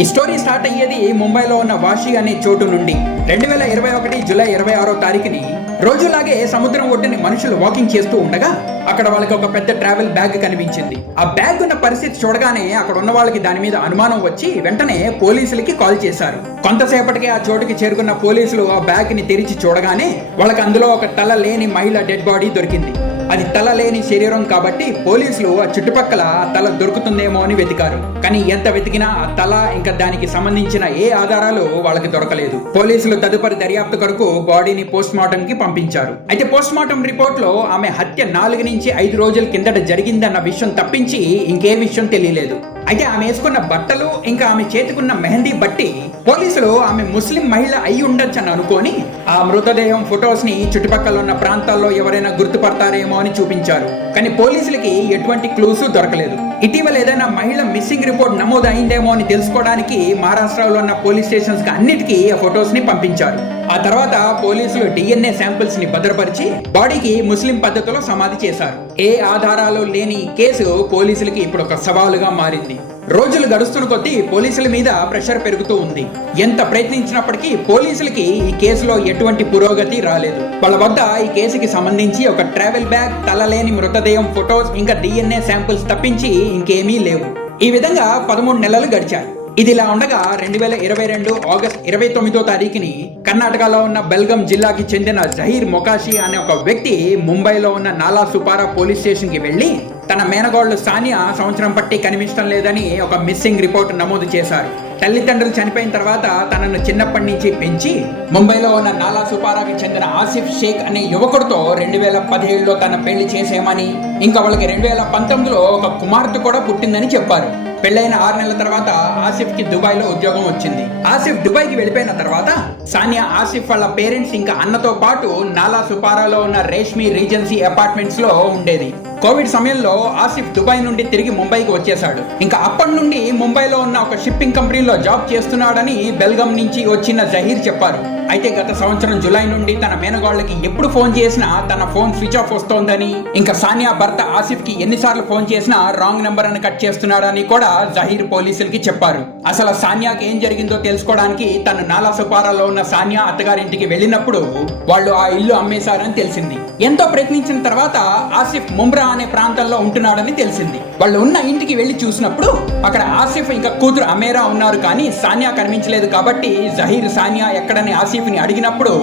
ఈ story start అయ్యేది ముంబైలో ఉన్న వాషి అనే చోటు నుండి 2021 జూలై 26వ తారీఖుని రోజులాగే సముద్రం ఒడ్డుని మనుషులు వాకింగ్ చేస్తూ ఉండగా అక్కడ వాళ్ళకి ఒక పెద్ద ట్రావెల్ బ్యాగ్ కనిపించింది. ఆ బ్యాగ్ ఉన్న పరిస్థితి చూడగానే అక్కడ ఉన్న వాళ్ళకి దాని మీద అనుమానం వచ్చి వెంటనే పోలీసులకి కాల్ చేశారు. కొంతసేపటికి ఆ చోటుకి చేరుకున్న పోలీసులు ఆ బ్యాగ్ ని తెరిచి చూడగానే వాళ్ళకి అందులో ఒక తల లేని మహిళ డెడ్ బాడీ దొరికింది. అది తల లేని శరీరం కాబట్టి పోలీసులు ఆ చుట్టుపక్కల ఆ తల దొరుకుతుందేమో అని వెతికారు. కానీ ఎంత వెతికినా ఆ తల ఇంకా దానికి సంబంధించిన ఏ ఆధారాలు వాళ్ళకి దొరకలేదు. పోలీసులు తదుపరి దర్యాప్తు కొరకు బాడీని పోస్ట్ మార్టం కి పంపించారు. అయితే పోస్ట్ మార్టం రిపోర్ట్ లో ఆమె హత్య 4 నుంచి 5 రోజుల కిందట జరిగిందన్న విషయం తప్పించి ఇంకే విషయం తెలియలేదు. అయితే ఆమె వేసుకున్న బట్టలు ఇంకా ఆమె చేతుకున్న మెహందీ బట్టి పోలీసులు ఆమె ముస్లిం మహిళ అయి ఉండొచ్చని అనుకొని ఆ మృతదేహం ఫొటోస్ ని చుట్టుపక్కల ఉన్న ప్రాంతాల్లో ఎవరైనా గుర్తుపడతారేమో అని చూపించారు. కానీ పోలీసులకి ఎటువంటి క్లూస్ దొరకలేదు. ఇటీవల ఏదైనా మహిళ మిస్సింగ్ రిపోర్ట్ నమోదు అయిందేమో అని తెలుసుకోవడానికి మహారాష్ట్రలో ఉన్న పోలీస్ స్టేషన్స్ కి అన్నిటికీ ఆ ఫొటోస్ ని పంపించారు. ఆ తర్వాత పోలీసులు DNA శాంపిల్స్ ని భద్రపరిచి బాడీకి ముస్లిం పద్ధతిలో సమాధి చేశారు. ఏ ఆధారాలు లేని కేసు పోలీసులకి ఇప్పుడు ఒక సవాలుగా మారింది. రోజులు గడుస్తున్న కొద్దీ పోలీసుల మీద ప్రెషర్ పెరుగుతూ ఉంది. ఎంత ప్రయత్నించినప్పటికీ పోలీసులకి ఈ కేసులో ఎటువంటి పురోగతి రాలేదు. వాళ్ళ వద్ద ఈ కేసుకి సంబంధించి ఒక ట్రావెల్ బ్యాగ్, తలలేని మృతదేహం ఫొటోస్ ఇంకా DNA శాంపిల్స్ తప్పించి ఇంకేమీ లేవు. ఈ విధంగా 13 నెలలు గడిచాయి. ఇది ఇలా ఉండగా 2022 ఆగస్ట్ 29వ తారీఖుని కర్ణాటకలో ఉన్న బెల్గం జిల్లాకి చెందిన జహీర్ మొకాషి అనే ఒక వ్యక్తి ముంబైలో ఉన్న నాలా సుపారా పోలీస్ స్టేషన్ కి వెళ్లి తన మేనగోళ్లు సానియా సంవత్సరం పట్టి కనిపించడం లేదని ఒక మిస్సింగ్ రిపోర్ట్ నమోదు చేశారు. తల్లిదండ్రులు చనిపోయిన తర్వాత తనను చిన్నప్పటి నుంచి పెంచి ముంబైలో ఉన్న నాలా సుపారాకి చెందిన ఆసిఫ్ షేక్ అనే యువకుడితో 2017లో తన పెళ్లి చేసేమని, ఇంకా వాళ్ళకి 2019లో ఒక కుమార్తె కూడా పుట్టిందని చెప్పారు. పెళ్లైన 6 నెలల తర్వాత ఆసిఫ్ కి దుబాయ్ లో ఉద్యోగం వచ్చింది. ఆసిఫ్ దుబాయ్ కి వెళ్ళిపోయిన తర్వాత సానియా ఆసిఫ్ వాళ్ళ పేరెంట్స్ ఇంకా అన్నతో పాటు నాలా సుపారాలో ఉన్న రేష్మి రీజెన్సీ అపార్ట్మెంట్స్ లో ఉండేది. కోవిడ్ సమయంలో ఆసిఫ్ దుబాయ్ నుండి తిరిగి ముంబైకి వచ్చేశాడు. ఇంకా అప్పటి నుండి ముంబైలో ఉన్న ఒక షిప్పింగ్ కంపెనీలో జాబ్ చేస్తున్నాడని బెల్గం నుంచి వచ్చిన జహీర్ చెప్పారు. అయితే గత సంవత్సరం జులై నుండి తన మేనగాళ్ళకి ఎప్పుడు ఫోన్ చేసినా తన ఫోన్ స్విచ్ ఆఫ్ వస్తోందని, ఇంకా సానియా భర్త ఆసిఫ్ కి ఎన్నిసార్లు ఫోన్ చేసినా రాంగ్ నెంబర్ అని కట్ చేస్తున్నాడని కూడా జహీర్ పోలీసులకి చెప్పారు. అసలు సానియాకి ఏం జరిగిందో తెలుసుకోవడానికి తను నాలా సుపారాలో ఉన్న సానియా అత్తగారింటికి వెళ్ళినప్పుడు వాళ్ళు ఆ ఇల్లు అమ్మేశారని తెలిసింది. ఎంతో ప్రయత్నించిన తర్వాత ఆసిఫ్ ముంబ్రా అనే ప్రాంతంలో ఉంటున్నాడని తెలిసింది. వాళ్ళు ఉన్న ఇంటికి వెళ్లి చూసినప్పుడు అక్కడ ఆసిఫ్ ఇంకా కూతురు అమేరా ఉన్నారు, కానీ సానియా కనిపించలేదు. కాబట్టి జహీర్ సానియా ఎక్కడని ఆసిఫ్ ని అడిగినప్పుడు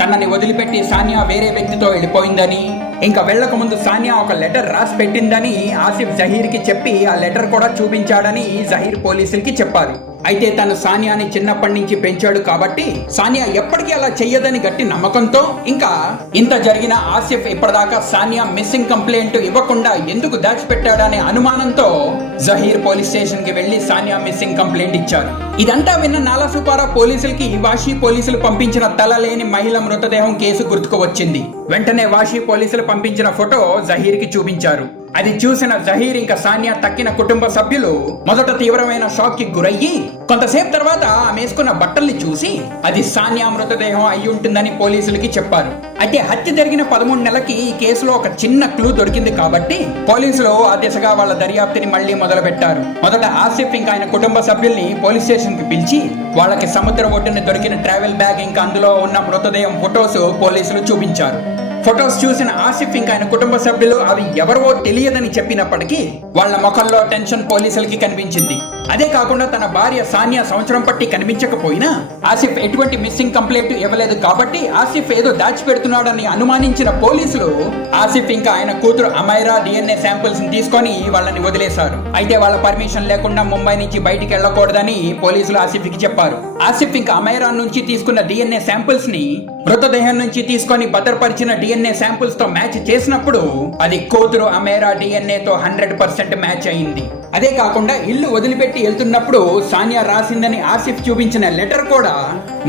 తనని వదిలిపెట్టి సానియా వేరే వ్యక్తితో వెళ్ళిపోయిందని, ఇంకా వెళ్లక ముందు సానియా ఒక లెటర్ రాసి పెట్టిందని ఆసిఫ్ జహీర్ కి చెప్పి ఆ లెటర్ కూడా చూపించాడని జహీర్ పోలీసులకి చెప్పారు. అయితే తను సానియాని చిన్నప్పటి నుంచి పెంచాడు కాబట్టి సానియా ఎప్పటికీ అలా చెయ్యదని గట్టి నమ్మకంతో, ఇంకా ఇంత జరిగిన ఆసిఫ్ ఇప్పటిదాకా సానియా మిస్సింగ్ కంప్లైంట్ ఇవ్వకుండా ఎందుకు దాచిపెట్టాడనే అనుమానంతో జహీర్ పోలీస్ స్టేషన్ కి వెళ్లి సానియా మిస్సింగ్ కంప్లైంట్ ఇచ్చారు. ఇదంతా విన్న నాలా సుపారా పోలీసులకి వాషి పోలీసులు పంపించిన తల లేని మహిళ మృతదేహం కేసు గుర్తుకు వచ్చింది. వెంటనే వాషి పోలీసులు పంపించిన ఫోటో జహీర్ కి చూపించారు. అది చూసిన జహీర్ ఇంకా సానియా తక్కిన కుటుంబ సభ్యులు మొదట తీవ్రమైన షాక్ కి గురయ్యి కొంతసేపు తర్వాత ఆమె వేసుకున్న బట్టల్ని చూసి అది సానియా మృతదేహం అయి ఉంటుందని పోలీసులకి చెప్పారు. అయితే హత్య జరిగిన 13 నెలలకి ఈ కేసులో ఒక చిన్న క్లూ దొరికింది కాబట్టి పోలీసులు ఆ దిశగా వాళ్ళ దర్యాప్తుని మళ్లీ మొదలు పెట్టారు. మొదట ఆసిఫ్ ఇంకా ఆయన కుటుంబ సభ్యుల్ని పోలీస్ స్టేషన్ కి పిలిచి వాళ్ళకి సముద్ర ఒడ్డున దొరికిన ట్రావెల్ బ్యాగ్ ఇంకా అందులో ఉన్న మృతదేహం ఫొటోస్ పోలీసులు చూపించారు. ఫొటోస్ చూసిన ఆసిఫ్ ఇంకా ఆయన కుటుంబ సభ్యులు అవి ఎవరో తెలియదని చెప్పినప్పటికీ వాళ్ళ ముఖంలో టెన్షన్ పోలీసులకి కనిపించింది. అదే కాకుండా తన భార్య సానియా సంవత్సరం పట్టి కనిపించకపోయినా ఆసిఫ్ ఎటువంటి మిస్సింగ్ కంప్లైంట్ ఇవ్వలేదు కాబట్టి ఆసిఫ్ ఏదో దాచిపెడుతున్నాడని అనుమానించిన పోలీసులు ఆసిఫ్ ఇంకా ఆయన కూతురు అమైరా DNA శాంపిల్స్ ని తీసుకొని వాళ్ళని వదిలేశారు. అయితే వాళ్ళ పర్మిషన్ లేకుండా ముంబై నుంచి బయటికి వెళ్ళకూడదని పోలీసులు ఆసిఫ్ కి చెప్పారు. ఆసిఫ్ ఇంకా అమైరా నుంచి తీసుకున్న DNA శాంపిల్స్ ని మృతదేహం నుంచి తీసుకొని భద్రపరిచిన DNA శాంపిల్స్ తో మ్యాచ్ చేసినప్పుడు అది కూతురు అమైరా DNA తో 100% మ్యాచ్ అయింది. అదే కాకుండా ఇల్లు వదిలిపెట్టి వెళ్తున్నప్పుడు సానియా రాసిందని ఆసిఫ్ చూపించిన లెటర్ కూడా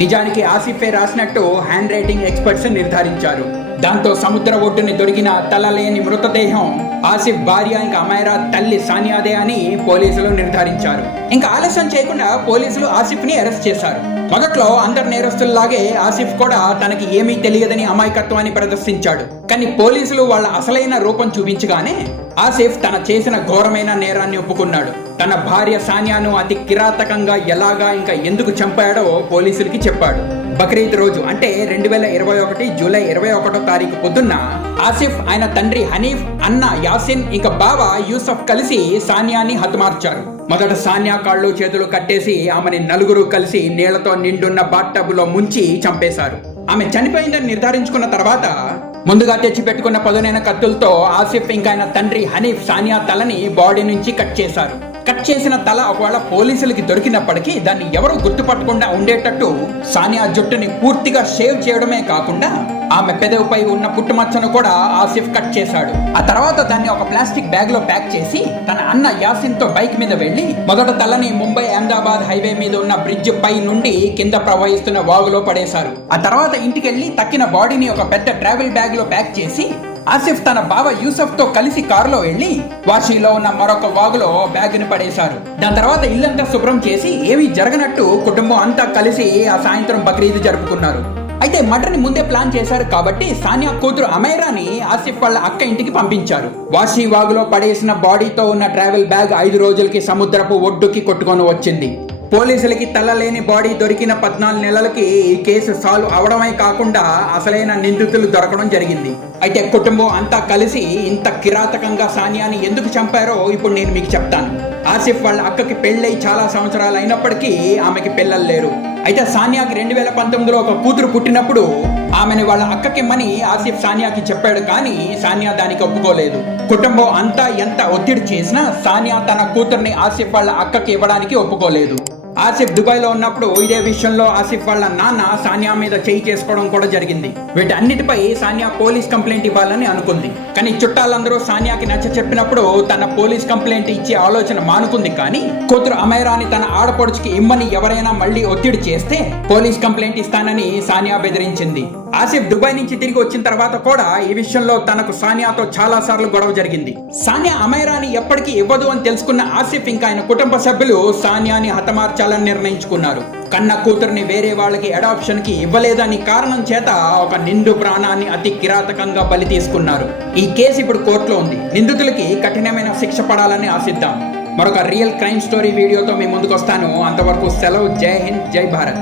నిజానికి ఆసిఫే రాసినట్టు హ్యాండ్ రైటింగ్ ఎక్స్పర్ట్స్ నిర్ధారించారు. దాంతో సముద్ర ఒడ్డుని దొరికిన తలలేని మృతదేహం ఆసిఫ్ భార్య ఇంకా అమైరా తల్లి సానియాదే అని పోలీసులు నిర్ధారించారు. ఇంకా ఆలస్యం చేయకుండా పోలీసులు ఆసిఫ్ ని అరెస్ట్ చేశారు. మొదట్లో అందరు నేరస్తుల్లాగే ఆసిఫ్ కూడా తనకి ఏమీ తెలియదని అమాయకత్వాన్ని ప్రదర్శించాడు. కానీ పోలీసులు వాళ్ళ అసలైన రూపం చూపించగానే ఆసిఫ్ తన చేసిన ఘోరమైన నేరాన్ని ఒప్పుకున్నాడు. తన భార్య సానియాను అతి కిరాతకంగా ఎలాగా ఇంకా ఎందుకు చంపాడో పోలీసులకి చెప్పాడు. బక్రీద్ రోజు అంటే 2021 జూలై 21వ తారీఖు పొద్దున్న ఆసిఫ్, ఆయన తండ్రి హనీఫ్, అన్న యాసిన్ ఇంకా బావ యూసఫ్ కలిసి సానియాని హతమార్చారు. మొదట సానియా కాళ్ళు చేతులు కట్టేసి ఆమెని నలుగురు కలిసి నీళ్లతో నిండున్న బాత్ టబ్ లో ముంచి చంపేశారు. ఆమె చనిపోయిందని నిర్ధారించుకున్న తర్వాత ముందుగా తెచ్చి పెట్టుకున్న పదునైన కత్తులతో ఆసిఫ్ ఇంకా ఆయన తండ్రి హనీఫ్ సానియా తలని బాడీ నుంచి కట్ చేశారు. కట్ చేసిన తల ఒకవేళ పోలీసులకి దొరికినప్పటికీ దాన్ని ఎవరు గుర్తుపట్టకుండా ఉండేటట్టు సానియా జుట్టుని పూర్తిగా షేవ్ చేయడమే కాకుండా ఆమె పెదవిపై ఉన్న పుట్టుమచ్చను కూడా ఆసిఫ్ కట్ చేశాడు. ఆ తర్వాత దాన్ని ఒక ప్లాస్టిక్ బ్యాగ్ లో ప్యాక్ చేసి తన అన్న యాసిన్ తో బైక్ మీద వెళ్లి మొదట తలని ముంబై అహ్మదాబాద్ హైవే మీద ఉన్న బ్రిడ్జ్ పై నుండి కింద ప్రవహిస్తున్న వాగులో పడేశారు. ఆ తర్వాత ఇంటికెళ్లి తక్కిన బాడీని ఒక పెద్ద ట్రావెల్ బ్యాగ్ లో ప్యాక్ చేసి ఆసిఫ్ తన బావ యూసఫ్ తో కలిసి కారులో వెళ్లి వాషీలో ఉన్న మరొక వాగులో బ్యాగ్ ని పడేశారు. దాని తర్వాత ఇల్లంతా శుభ్రం చేసి ఏమీ జరగనట్టు కుటుంబం అంతా కలిసి ఆ సాయంత్రం బక్రీద్ జరుపుకున్నారు. అయితే మర్డర్ ని ముందే ప్లాన్ చేశారు కాబట్టి సానియా కూతురు అమైరాని ఆసిఫ్ వాళ్ళ అక్క ఇంటికి పంపించారు. వాషీ వాగులో పడేసిన బాడీతో ఉన్న ట్రావెల్ బ్యాగ్ 5 రోజులకి సముద్రపు ఒడ్డుకి కొట్టుకొని వచ్చింది. పోలీసులకి తల లేని బాడీ దొరికిన 14 నెలలకి ఈ కేసు సాల్వ్ అవడమే కాకుండా అసలైన నిందితులు దొరకడం జరిగింది. అయితే కుటుంబం అంతా కలిసి ఇంత కిరాతకంగా సానియాని ఎందుకు చంపారో ఇప్పుడు నేను మీకు చెప్తాను. ఆసిఫ్ వాళ్ళ అక్కకి పెళ్ళై చాలా సంవత్సరాలు అయినప్పటికీ ఆమెకి పిల్లలు లేరు. అయితే సానియాకి 2019లో ఒక కూతురు పుట్టినప్పుడు ఆమెని వాళ్ళ అక్కకిమ్మని ఆసిఫ్ సానియాకి చెప్పాడు, కానీ సానియా దానికి ఒప్పుకోలేదు. కుటుంబం అంతా ఎంత ఒత్తిడి చేసినా సానియా తన కూతుర్ని ఆసిఫ్ వాళ్ళ అక్కకి ఇవ్వడానికి ఒప్పుకోలేదు. ఆసిఫ్ దుబాయ్ లో ఉన్నప్పుడు ఇదే విషయంలో ఆసిఫ్ వాళ్ళ నాన్న సానియా మీద చేయి చేసుకోవడం కూడా జరిగింది. వీటన్నిటిపై సానియా పోలీస్ కంప్లైంట్ ఇవ్వాలని అనుకుంది. కానీ చుట్టాలందరూ సానియాకి నచ్చ చెప్పినప్పుడు తన పోలీస్ కంప్లైంట్ ఇచ్చే ఆలోచన మానుకుంది. కానీ కూతురు అమైరాని తన ఆడపడుచుకి ఇమ్మని ఎవరైనా మళ్ళీ ఒత్తిడి చేస్తే పోలీస్ కంప్లైంట్ ఇస్తానని సానియా బెదిరించింది. ఆసిఫ్ దుబాయ్ నుంచి తిరిగి వచ్చిన తర్వాత కూడా ఈ విషయంలో తనకు సానియాతో చాలా సార్లు గొడవ జరిగింది. సానియా అమైరాని ఎప్పటికీ ఇవ్వదు అని తెలుసుకున్న ఆసిఫ్ ఇంకా ఆయన కుటుంబ సభ్యులు సానియాని హతమార్చాలని నిర్ణయించుకున్నారు. కన్న కూతుర్ని వేరే వాళ్ళకి అడాప్షన్ కి ఇవ్వలేదని కారణం చేత ఒక నిండు ప్రాణాన్ని అతి కిరాతకంగా బలి తీసుకున్నారు. ఈ కేసు ఇప్పుడు కోర్టులో ఉంది. నిందితులకి కఠినమైన శిక్ష పడాలని ఆశిద్దాం. మరొక రియల్ క్రైమ్ స్టోరీ వీడియోతో మీ ముందుకు వస్తాను. అంతవరకు సెలవు. జై హింద్, జై భారత్.